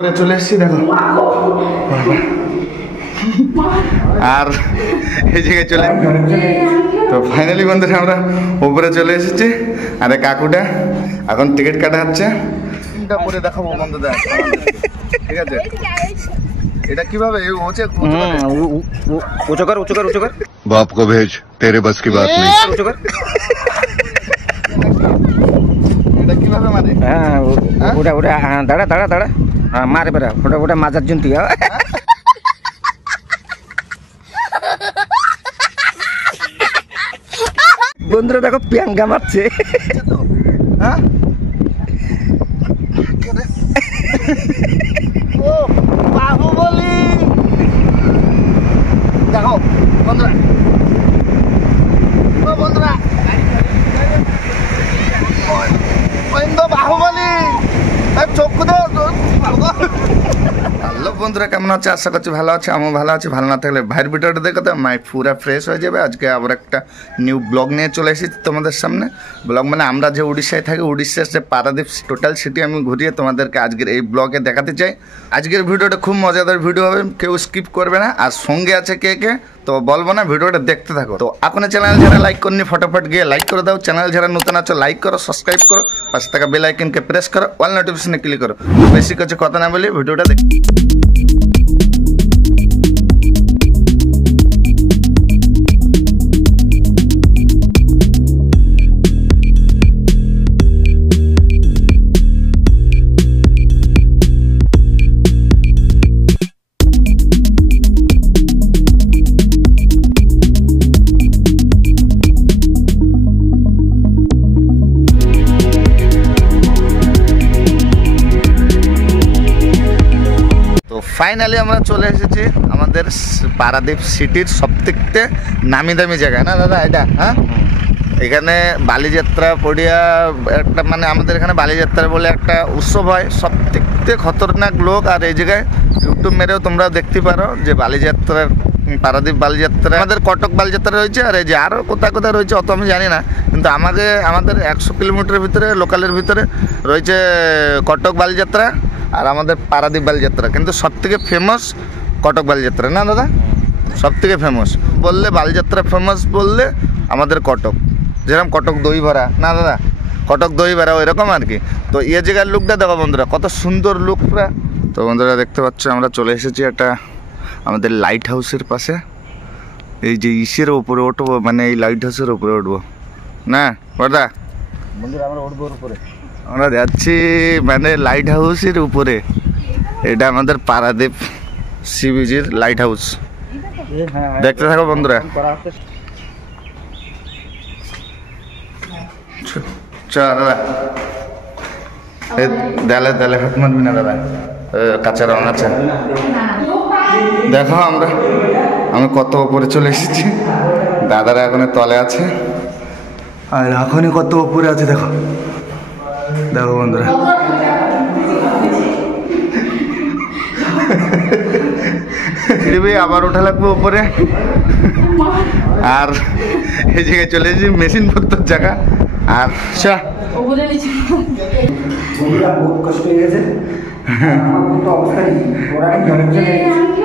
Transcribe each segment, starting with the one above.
উপরে চলে এসেছি দেখো আর এই জায়গায় চলে তো ফাইনালি বন্ধুরা আমরা উপরে চলে এসেছি। আর কাকুটা এখন টিকিট কাটা হচ্ছে, পরে দেখাবো বন্ধুদের। ঠিক আছে, এটা কিভাবে ऊंचा कर बाप को भेज, तेरे बस की बात नहीं। এটা কিভাবে মানে? হ্যাঁ ওটা ওটা হ্যাঁ দাঁড়া দাঁড়া দাঁড়া হ্যাঁ মারে বেড়া ওটা ওটা মাজার জন্তুই বন্ধুরা দেখো প্যাঙ্গা মারছে। হ্যাঁ ও বাহুবলী দেখো বন্ধুরা, ও বন্ধুরা বাহুবলী চক্ষু দাও। হ্যালো বন্ধুরা, কেমন আছে? আশা করছি ভালো আছে, আমিও ভালো আছি। ভালো না থাকলে ভাইয়ের ভিডিওটা দেখো তো মাই পুরা ফ্রেশ হয়ে যাবে। আজকে আবার একটা নিউ ব্লগ নিয়ে চলে এসেছি তোমাদের সামনে। ব্লগ মানে আমরা যে উড়িষ্যায় থাকি, উড়িষ্যার যে পারাদ্বীপ টোটাল সিটি আমি ঘুরিয়ে তোমাদেরকে আজকের এই ব্লগে দেখাতে চাই। আজকের ভিডিওটা খুব মজাদার ভিডিও হবে, কেউ স্কিপ করবে না। আর সঙ্গে আছে কে কে তো বলবো না, ভিডিওটা দেখতে থাকো। তো এখনো চ্যানেল যারা লাইক করনি ফটাফট গিয়ে লাইক করে দাও। চ্যানেল যারা নতুন আছো লাইক করো, সাবস্ক্রাইব করো, পাশে থাকা বেল আইকনকে প্রেস করো, অল নোটিফিকেশনে ক্লিক করো। বেশি কিছু কথা না বলি ভিডিওটা দেখ। ফাইনালি আমরা চলে এসেছি আমাদের পারাদ্বীপ সিটির সবথেকে নামি দামি জায়গা না দাদা এটা? হ্যাঁ, এখানে বালিযাত্রা পড়িয়া একটা মানে আমাদের এখানে বালিযাত্রা বলে একটা উৎসব হয়, সবথেকে খতরনাক লোক। আর এই জায়গায় ইউটিউব মেরেও তোমরা দেখতে পারো যে বালিযাত্রার পারাদ্বীপ বালিযাত্রা, আমাদের কটক বালিযাত্রা রয়েছে, আর এই যে আরও কোথায় কোথায় রয়েছে অত আমি জানি না, কিন্তু আমাদের 100 কিলোমিটারের ভিতরে লোকালের ভিতরে রয়েছে কটক বালিযাত্রা আর আমাদের পারাদ্বীপ বালিযাত্রা। কিন্তু সবথেকে ফেমাস কটক বালিযাত্রা না দাদা? সবথেকে ফেমাস বললে বালিযাত্রা ফেমাস বললে আমাদের কটক, যেরকম কটক দই ভরা না দাদা, কটক দই ভরা ওই রকম আর কি। তো এই জায়গার লুকটা দেখো বন্ধুরা, কত সুন্দর লুক পুরা। তো বন্ধুরা দেখতে পাচ্ছ আমরা চলে এসেছি একটা আমাদের লাইট হাউসের পাশে। এই যে ইসের উপরে উঠবো, মানে এই লাইট হাউসের উপরে উঠবো না বড়দা? বন্ধুরা আমরা উঠবো উপরে, আমরা যাচ্ছি মানে লাইট হাউসের উপরে। এটা আমাদের পারাদ্বীপ সি বিচের লাইট হাউস, দেখতে থাকো বন্ধুরা। দাদা দেয়ালে দেয়ালে হাত মারবি না দাদা, কাঁচা রং আছে। দেখো আমি কত উপরে চলে এসেছি, দাদারা এখন তলে আছে আর এখনই কত উপরে আছে দেখো। দেখো বন্ধুরা আবার ওঠা লাগবে উপরে। আর এই জায়গায় চলে এসেছি মেশিন ভর্তির জায়গা। আর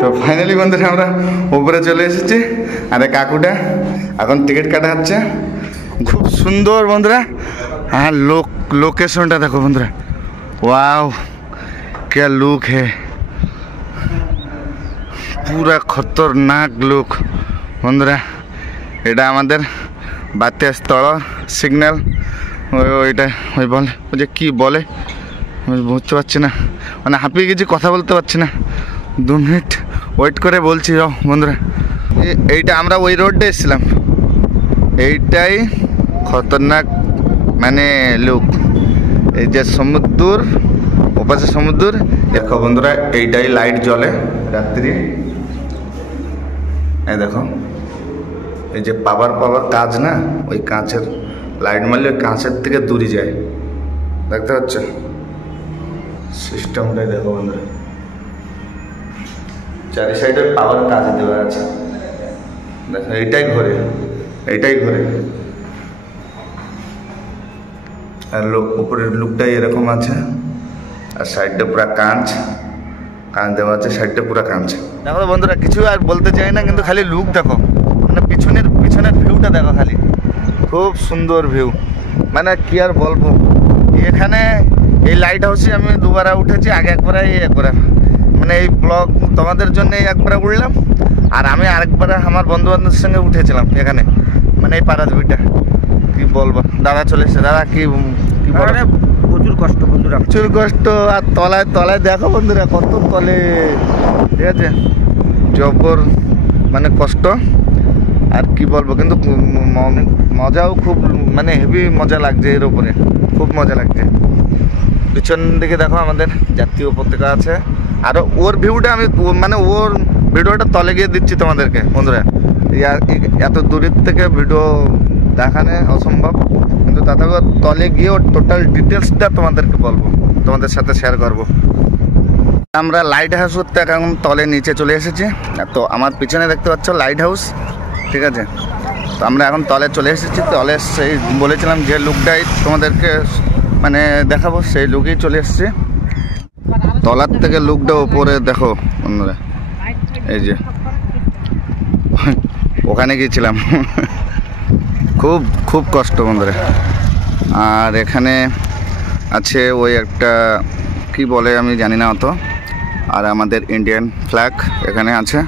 তো ফাইনালি বন্ধুরা আমরা উপরে চলে এসেছি। আর কাকুটা এখন টিকিট কাটা হচ্ছে। খুব সুন্দর বন্ধুরা। আর লোকেশনটা দেখো বন্ধুরা, वाओ क्या लुक है, पूरा खतरनाक लुक বন্ধুরা। এটা আমাদের বাতে স্থল সিগন্যাল, ওইটা ওই বলে ওই যে কী বলে বুঝতে পারছি না, মানে হাঁপিয়ে গেছি, কথা বলতে পারছি না। 2 মিনিট ওয়েট করে বলছি যাও বন্ধুরা। এইটা আমরা ওই রোডে এসেছিলাম, এইটাই খতরনাক মানে লুক। এই যে সমুদ্র, ওপাশে সমুদ্র দেখো বন্ধুরা, এইটাই লাইট জ্বলে রাত্রি। এই দেখো এই যে পাওয়ার কাঁচ না, ওই কাঁচের লাইট মারলে কাঁচের থেকে দূরে যায়, দেখতে পাচ্ছ সিস্টেমটাই দেখো বন্ধুরা। চারি সাইডে পাওয়ার কাঁচ দেওয়া আছে, দেখো এইটাই ঘোরে, এইটাই ঘোরে। আর উপরের লুকটাই এরকম আছে, আর সাইডটা পুরা কাঁচ, কারেন্ট দেওয়া আছে, সাইডটা পুরো কাঁদছে। দেখো বন্ধুরা, কিছু আর বলতে চাই না, কিন্তু খালি লুক দেখো, মানে পিছনের ভিউটা দেখো খালি, খুব সুন্দর ভিউ, মানে কি আর বলবো। এখানে এই লাইট হাউসে আমি দুবার উঠেছি, আগে একবার মানে এই ব্লগ তোমাদের জন্য একবার উঠলাম, আর আমি আরেকবার আমার বন্ধু বান্ধবের সঙ্গে উঠেছিলাম এখানে, মানে এই পারাদ্বীপটা। কি বলবো, দাদা চলে এসছে। দাদা কি বলে, প্রচুর কষ্ট বন্ধুরা, প্রচুর কষ্ট। আর তলায় দেখো বন্ধুরা, কত তলে, ঠিক আছে, জবর মানে কষ্ট। আর কি বলবো, কিন্তু মজাও খুব, মানে হেভি মজা লাগছে, এর উপরে খুব মজা লাগছে। পিছন দিকে দেখো আমাদের জাতীয় পতাকা আছে, আর ওর ভিউটা আমি মানে ওর ভিডিওটা তলে গিয়ে দিচ্ছি তোমাদেরকে বন্ধুরা। এত দূরের থেকে ভিডিও দেখানো অসম্ভব, কিন্তু তাতেও তলে গিয়ে ওর টোটাল ডিটেলসটা তোমাদেরকে বলবো, তোমাদের সাথে শেয়ার করব। আমরা লাইট হাউস থেকে এখন তলে নিচে চলে এসেছি। তো আমার পিছনে দেখতে পাচ্ছ লাইট হাউস, ঠিক আছে। তো আমরা এখন তলে চলে এসেছি। তলে সেই বলেছিলাম যে লুকটাই তোমাদেরকে মানে দেখাবো, সেই লুকেই চলে এসেছি। তলার থেকে লুকটা উপরে দেখো বন্ধুরা, এই যে ওখানে গিয়েছিলাম। খুব কষ্ট বন্ধুরা। আর এখানে আছে ওই একটা কি বলে আমি জানি না অত, আর আমাদের ইন্ডিয়ান ফ্ল্যাগ এখানে আছে।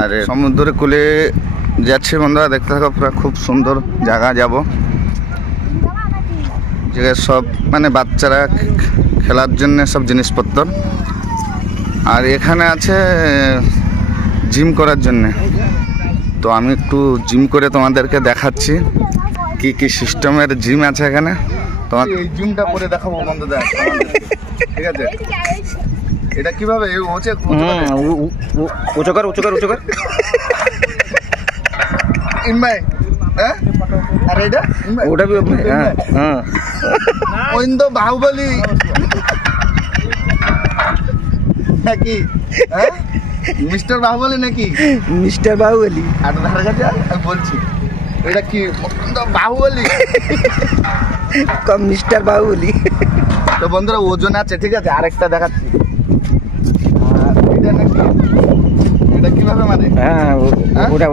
আর সমুদ্রের কূলে যাচ্ছি বন্ধুরা, দেখতে থাকো, পুরো খুব সুন্দর জায়গা যাব, জায়গায় সব মানে বাচ্চারা খেলার জন্য সব জিনিসপত্র। আর এখানে আছে জিম করার জন্যে। তো আমি একটু জিম করে তোমাদেরকে দেখাচ্ছি কি কি সিস্টেমের জিম আছে এখানে। তোমার এই জিমটা করে দেখাবো বন্ধুদের, ঠিক আছে। এটা কিভাবে উঁচু কর ইনভাই, হ্যাঁ? আর এটা ওটা भी হ্যাঁ ওই তো বাহুবলী নাকি, হ্যাঁ? মিস্টার বাহুবলী নাকি? মিস্টার বাহুবলী। আর ধারে কাছে আমি বলছি, এটা কি বাহুবলী? কম মিস্টার বাহুবলী। তো বন্ধুরা ওজন আছে, ঠিক আছে। আরেকটা দেখাচ্ছি, এটা নাকি, এটা কিভাবে মানে, হ্যাঁ ওটা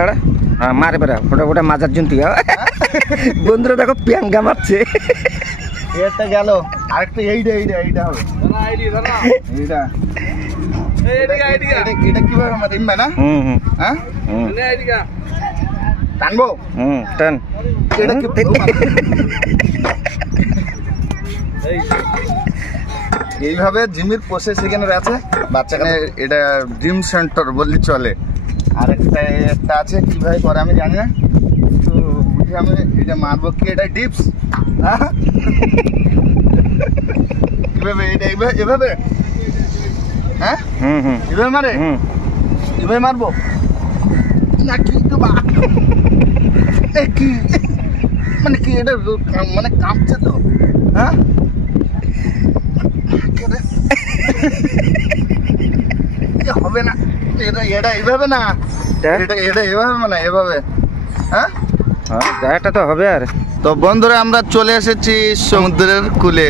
দাঁড়া হ্যাঁ মারে বেড়া, ওটা মাজার জন্তুই। বন্ধুরা দেখো প্যাঙ্গা মারছে। এটা গেল, আরেকটা এইটা হবে, এটা কিভাবে মানে ইনবা না, হ্যাঁ টানবো, টান। এটা কি এইভাবে জিমের প্রসেস এখানে আছে বাচ্চাকে, এটা জিম সেন্টার বললি চলে। আর একটা আছে কিভাবে করে আমি জানি না, তো বুঝি আমি এটা মারবো কি, এটা ডিপস, কিভাবে এটা এভাবে, হ্যাঁ এভাবে মারে, এভাবে মারবো না কিন্তু কি মানে কি, এটা মানে কাঁপছে তো, হ্যাঁ হবে না, এটা এভাবে না, এটা এভাবে মানে এভাবে, হ্যাঁ জায়গাটা তো হবে। আর তো বন্ধুরা আমরা চলে এসেছি সমুদ্রের কূলে।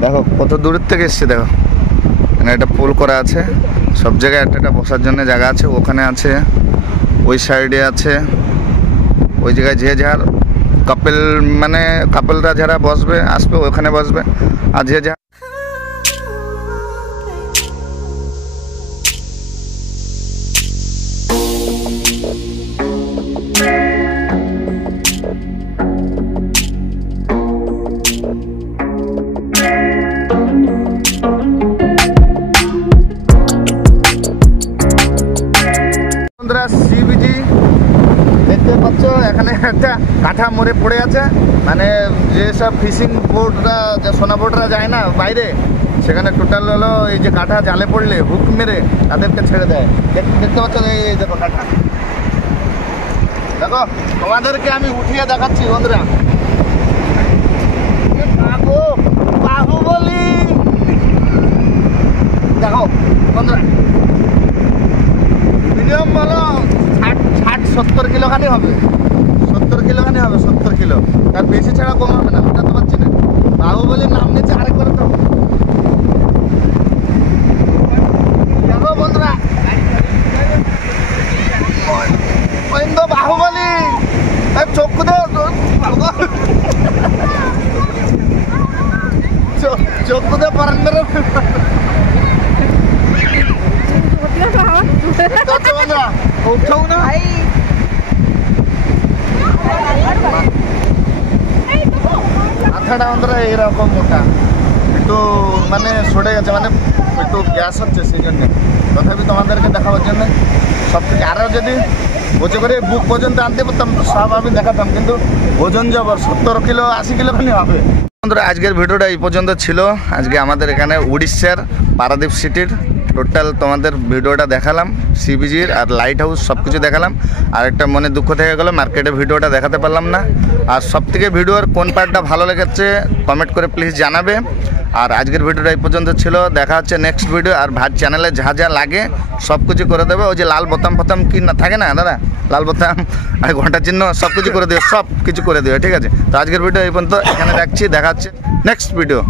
দেখো কত দূরের থেকে এসেছি, দেখো এখানে একটা পুল করা আছে, সব জায়গায় একটা বসার জন্য জায়গা আছে। ওখানে আছে, ওই সাইডে আছে, ওই জায়গায় যে যার কাপলরা যারা বসবে আসবে ওখানে বসবে, আর যে যা সিবিজি দেখতে পাচ্ছ, এখানে একটা কাঠা মরে পড়ে আছে, মানে যেসব ফিশিং বোটরা, যে সোনা বোটরা যায় না বাইরে, সেখানে টোটাল হলো এই যে কাঠা জালে পড়লে হুক মেরে তাদেরকে ছেড়ে দেয়। দেখতে পাচ্ছ, এই দেখো কাঠা, দেখো তোমাদেরকে আমি উঠিয়ে দেখাচ্ছি বন্ধুরা। বাহুবলী দেখো বন্ধুরা, মিনিমাম বলো 60-70 কিলো খানি হবে, 70 কিলো খানি হবে, 70 কিলো, তার বেশি ছাড়া কম হবে না, বুঝতে পারছি না। বাহুবলীর নাম নিচ্ছে, আরেকবার তো চোখে পরান বেরো উঠাও না মাথাটা আমাদের এইরকম মোটা একটু মানে সরে গেছে মানে একটু গ্যাস হচ্ছে সেই জন্য তথাপি তোমাদেরকে দেখাবার জন্য সব কিছু আরও যদি বোঝে করে বুক পর্যন্ত আনতে পারতাম সব আমি দেখাতাম কিন্তু ওজন যাবার 70 কিলো 80 কিলো খালি হবে। বন্ধুরা আজকের ভিডিওটা এই পর্যন্ত ছিল। আজকে আমাদের এখানে উড়িষ্যার পারাদ্বীপ সিটির টোটাল তোমাদের ভিডিওটা দেখালাম, সি বিচির আর লাইট হাউস সব কিছু দেখালাম। আর একটা মনে দুঃখ থেকে গেলো মার্কেটের ভিডিওটা দেখাতে পারলাম না। আর সব থেকে ভিডিওর কোন পার্টটা ভালো লেগেছে কমেন্ট করে প্লিজ জানাবে। আর আজকের ভিডিওটা এই পর্যন্ত ছিল, দেখা হচ্ছে নেক্সট ভিডিও। আর ভাত চ্যানেলে যা যা লাগে সব কিছু করে দেবে। ওই যে লাল বোতাম ফতাম কি না থাকে না দাদা, লাল বোতাম আর ঘন্টার চিহ্ন সব কিছু করে দিও, সব কিছু করে দিও, ঠিক আছে? তো আজকের ভিডিও এই পর্যন্ত এখানে রাখছি, দেখা হচ্ছে নেক্সট ভিডিও।